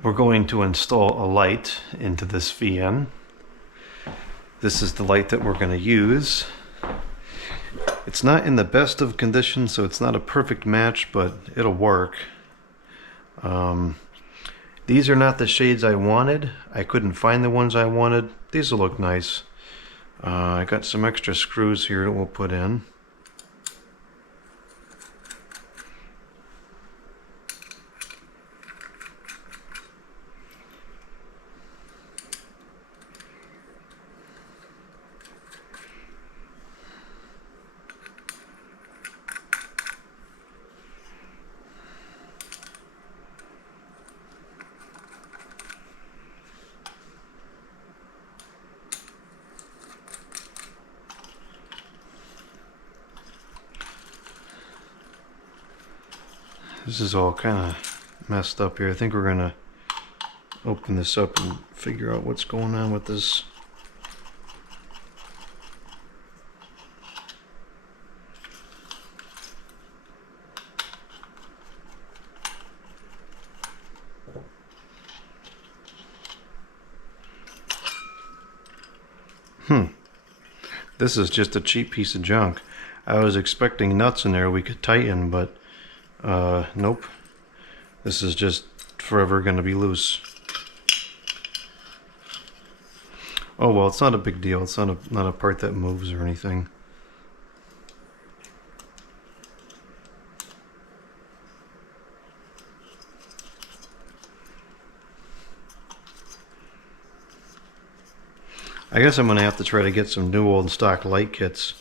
We're going to install a light into this fan. This is the light that we're going to use. It's not in the best of condition, so it's not a perfect match, but it'll work. These are not the shades I wanted. I couldn't find the ones I wanted. These will look nice. I got some extra screws here that we'll put in. This is all kind of messed up here. I think we're going to open this up and figure out what's going on with this. This is just a cheap piece of junk. I was expecting nuts in there we could tighten, but nope. This is just forever going to be loose. Oh well, it's not a big deal. It's not a part that moves or anything. I guess I'm going to have to try to get some new old stock light kits,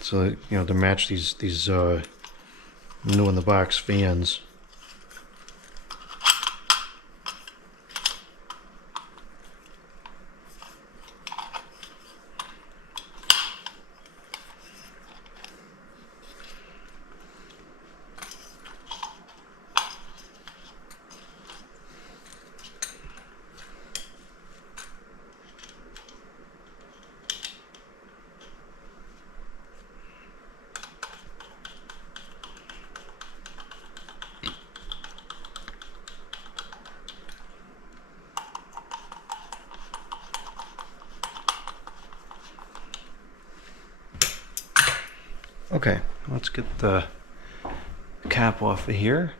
so that, you know, to match these new in the box fans. Okay, let's get the cap off of here.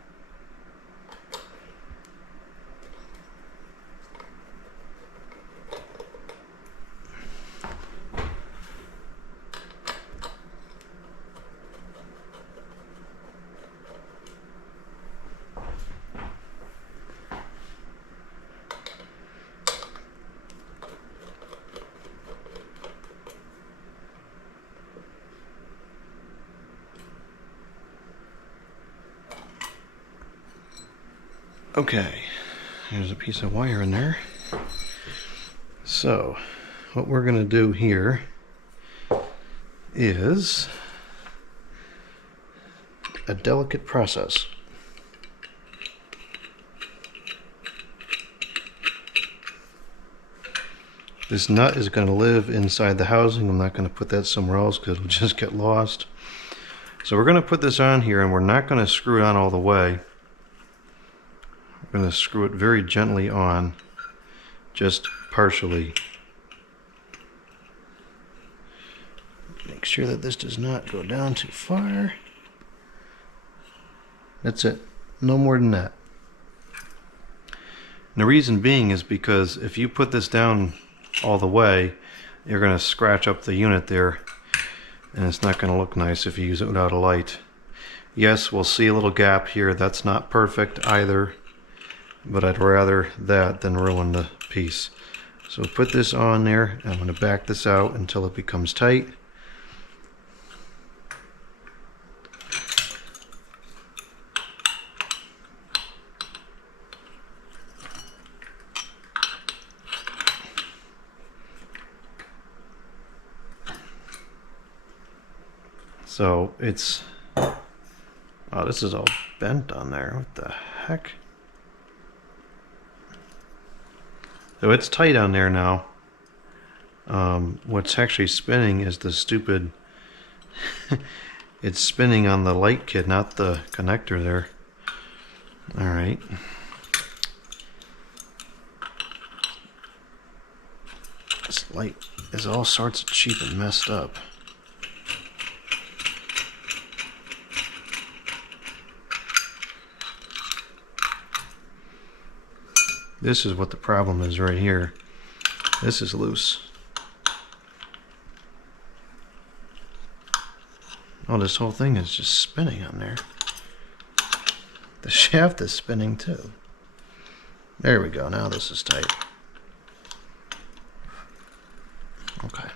Okay, there's a piece of wire in there. So, what we're going to do here is a delicate process. This nut is going to live inside the housing. I'm not going to put that somewhere else because it'll just get lost. So we're going to put this on here, and we're not going to screw it on all the way. I'm going to screw it very gently on, just partially. Make sure that this does not go down too far. That's it. No more than that. And the reason being is because if you put this down all the way, you're going to scratch up the unit there, and it's not going to look nice if you use it without a light. Yes, we'll see a little gap here. That's not perfect either, but I'd rather that than ruin the piece. So put this on there. I'm going to back this out until it becomes tight. So it's, oh, this is all bent on there. What the heck? So it's tight on there now. What's actually spinning is the stupid, it's spinning on the light kit, not the connector there. Alright. This light is all sorts of cheap and messed up. This is what the problem is right here. This is loose. Oh, this whole thing is just spinning on there. The shaft is spinning too. There we go. Now this is tight. Okay.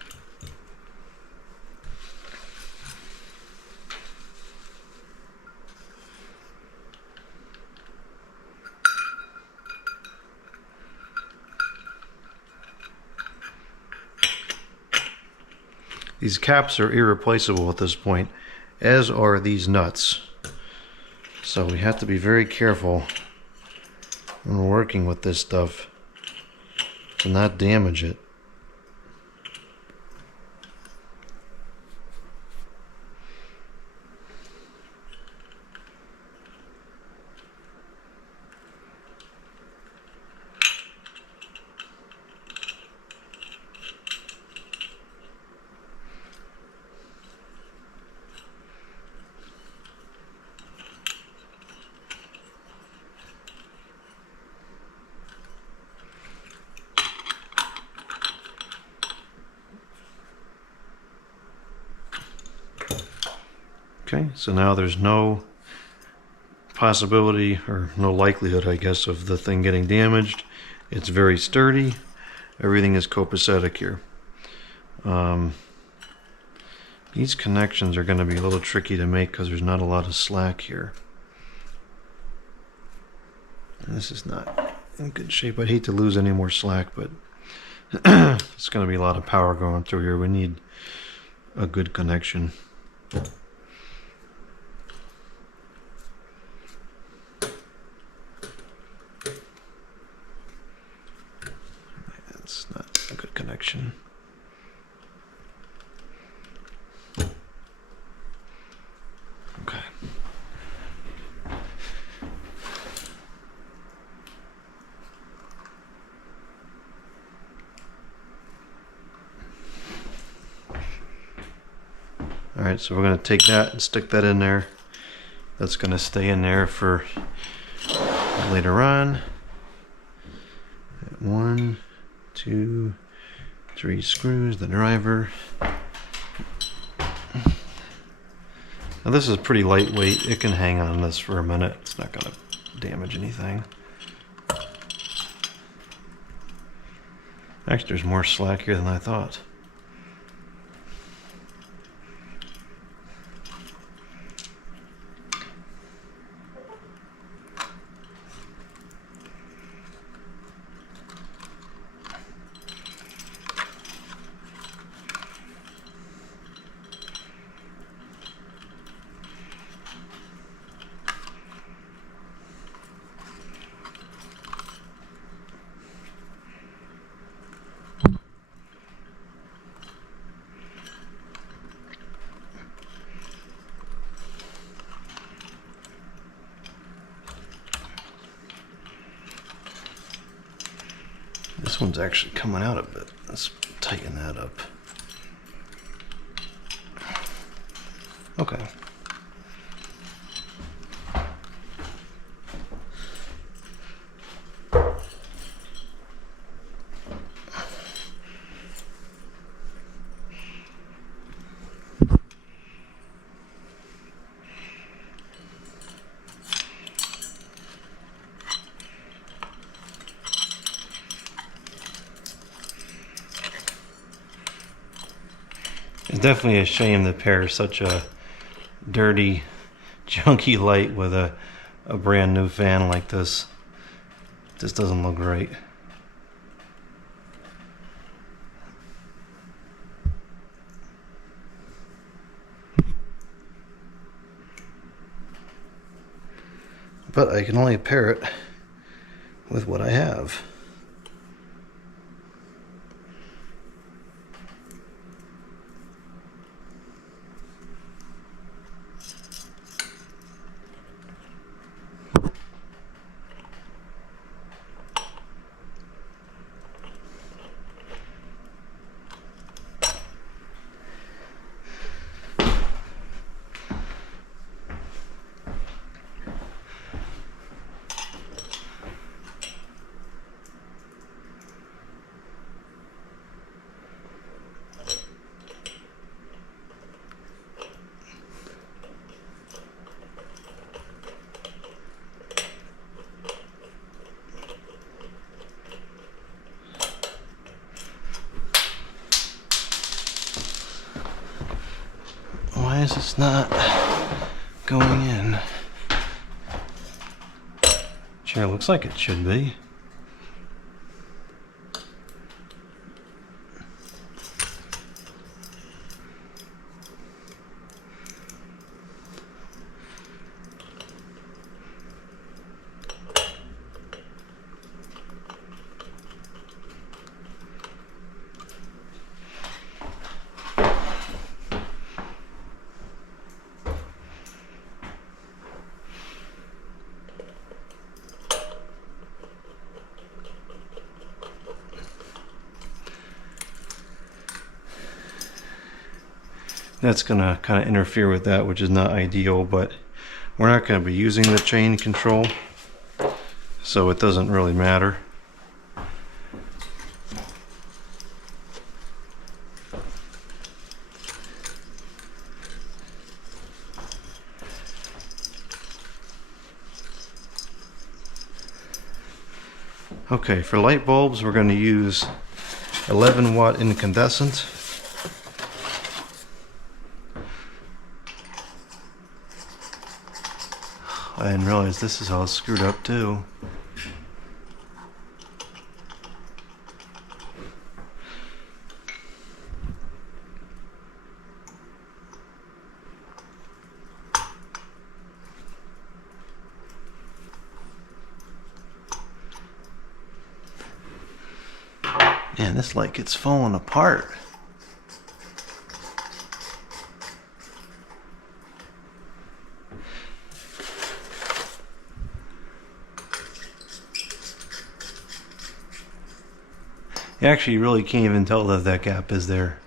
These caps are irreplaceable at this point, as are these nuts. So we have to be very careful when we're working with this stuff to not damage it. Okay, so now there's no possibility, or no likelihood, I guess, of the thing getting damaged. It's very sturdy. Everything is copacetic here. These connections are going to be a little tricky to make because there's not a lot of slack here. And this is not in good shape. I'd hate to lose any more slack, but it's going to be a lot of power going through here. We need a good connection. That's not a good connection. Okay. Alright, so we're going to take that and stick that in there. That's going to stay in there for later on. 1, 2, 3 screws, the driver. Now this is pretty lightweight. It can hang on this for a minute. It's not going to damage anything. Actually, there's more slack here than I thought. This one's actually coming out a bit. Let's tighten that up. Okay. It's definitely a shame to pair such a dirty, junky light with a brand new fan like this. This doesn't look right. But I can only pair it with what I have. is it's not going in? Sure looks like it should be. That's gonna kind of interfere with that, which is not ideal, but we're not going to be using the chain control, so it doesn't really matter. Okay, for light bulbs we're going to use 11 watt incandescent. I didn't realize this is all screwed up too. Man, this light gets falling apart. Actually, you really can't even tell that that gap is there.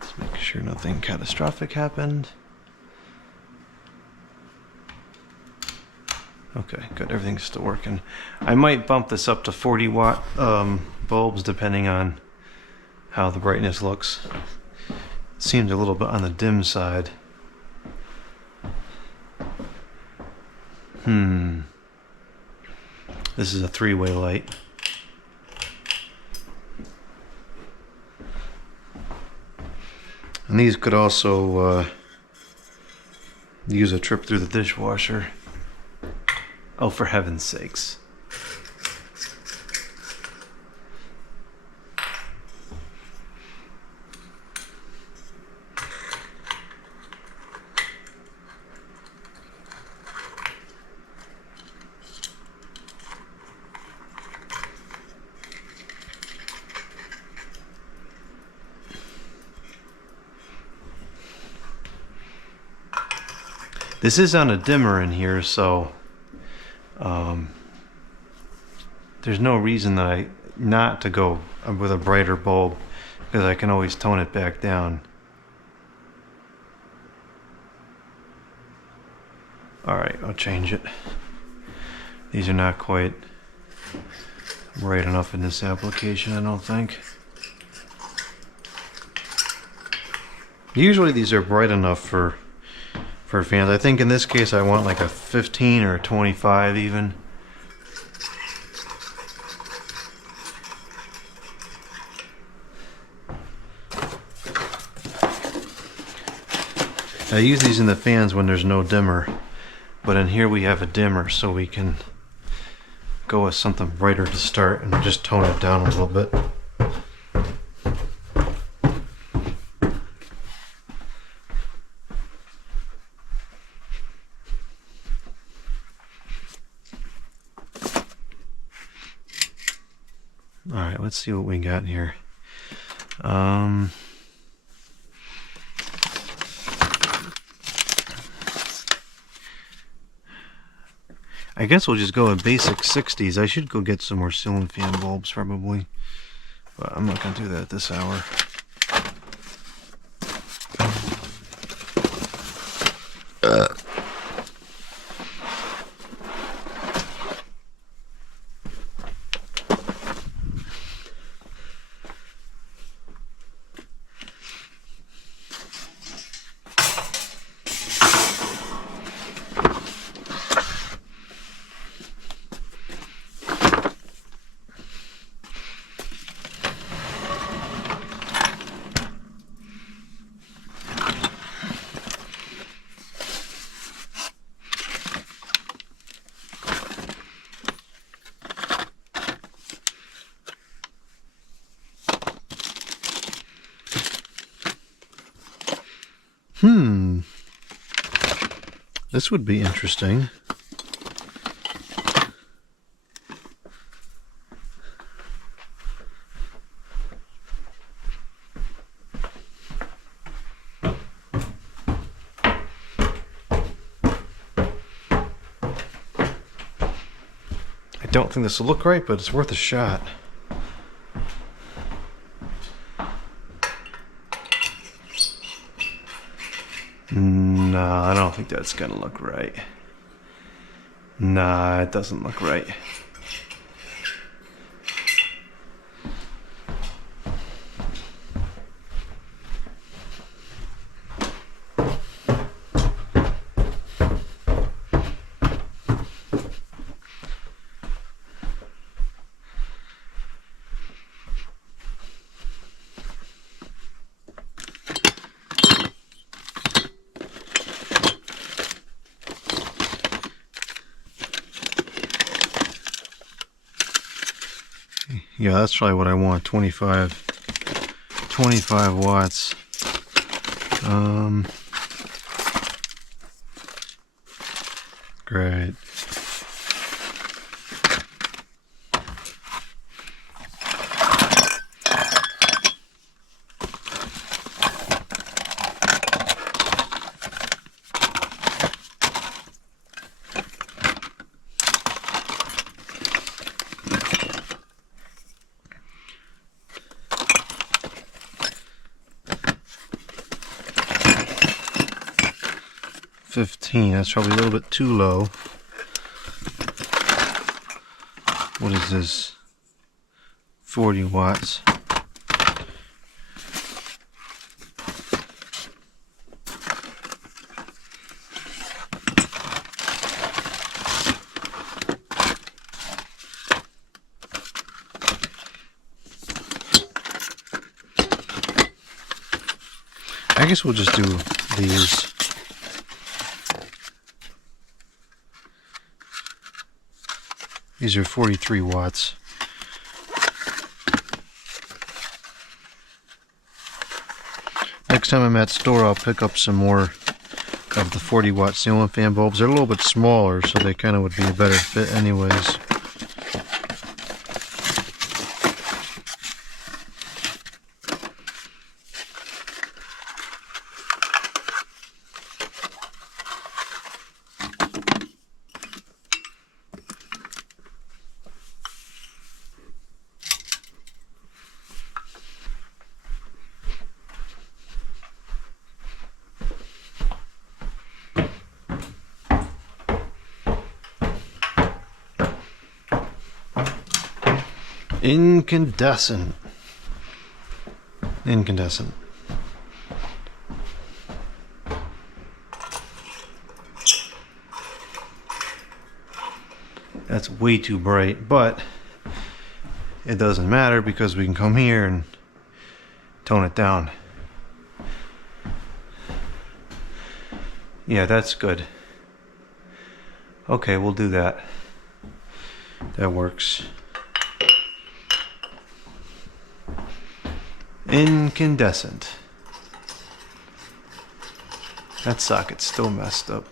Let's make sure nothing catastrophic happened. Okay, good, everything's still working. I might bump this up to 40 watt bulbs depending on how the brightness looks. It seems a little bit on the dim side. This is a three-way light. And these could also use a trip through the dishwasher. Oh, for heaven's sakes. This is on a dimmer in here, so there's no reason that not to go with a brighter bulb, because I can always tone it back down. Alright, I'll change it. These are not quite bright enough in this application, I don't think. Usually these are bright enough for fans. I think in this case I want like a 15 or a 25 even. I use these in the fans when there's no dimmer, but in here we have a dimmer, so we can go with something brighter to start and just tone it down a little bit. Alright, let's see what we got here. I guess we'll just go with basic 60s. I should go get some more ceiling fan bulbs probably, but I'm not going to do that at this hour. This would be interesting. I don't think this will look right, but it's worth a shot. No, I don't think that's gonna look right. Nah, it doesn't look right. Yeah, that's probably what I want. 25 watts. Great. That's probably a little bit too low. What is this? 40 watts. I guess we'll just do these. These are 43 watts. Next time I'm at store, I'll pick up some more of the 40 watt ceiling fan bulbs. They're a little bit smaller, so they kind of would be a better fit anyways. Incandescent. That's way too bright, but it doesn't matter because we can come here and tone it down. Yeah, that's good. Okay, we'll do that. That works. Incandescent. That socket's still messed up.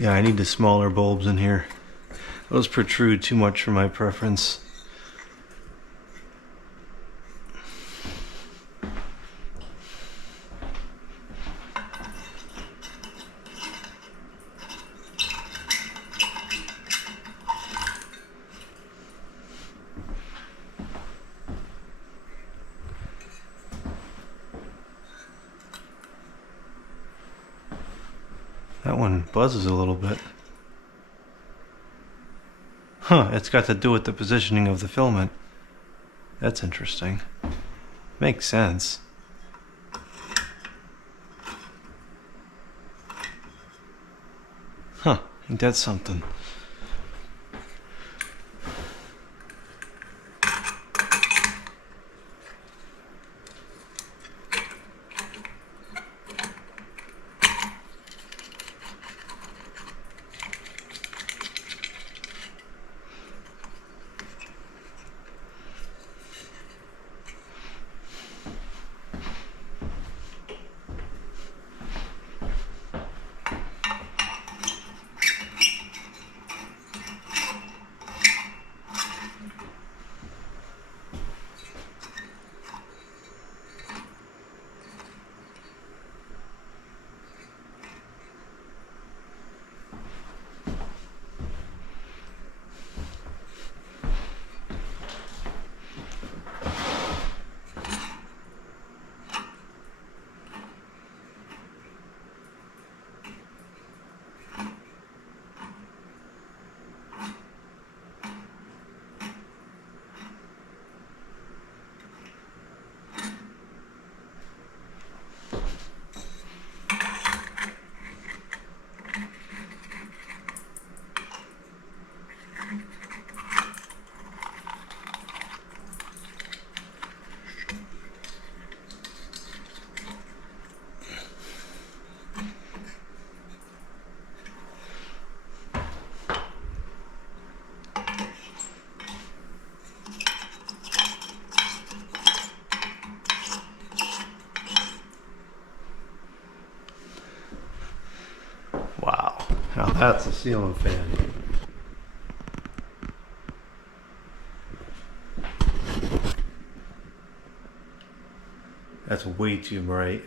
Yeah, I need the smaller bulbs in here. Those protrude too much for my preference. That one buzzes a little bit. Huh, it's got to do with the positioning of the filament. That's interesting. Makes sense. Huh, ain't that something? Wow, now that's a ceiling fan. That's way too bright.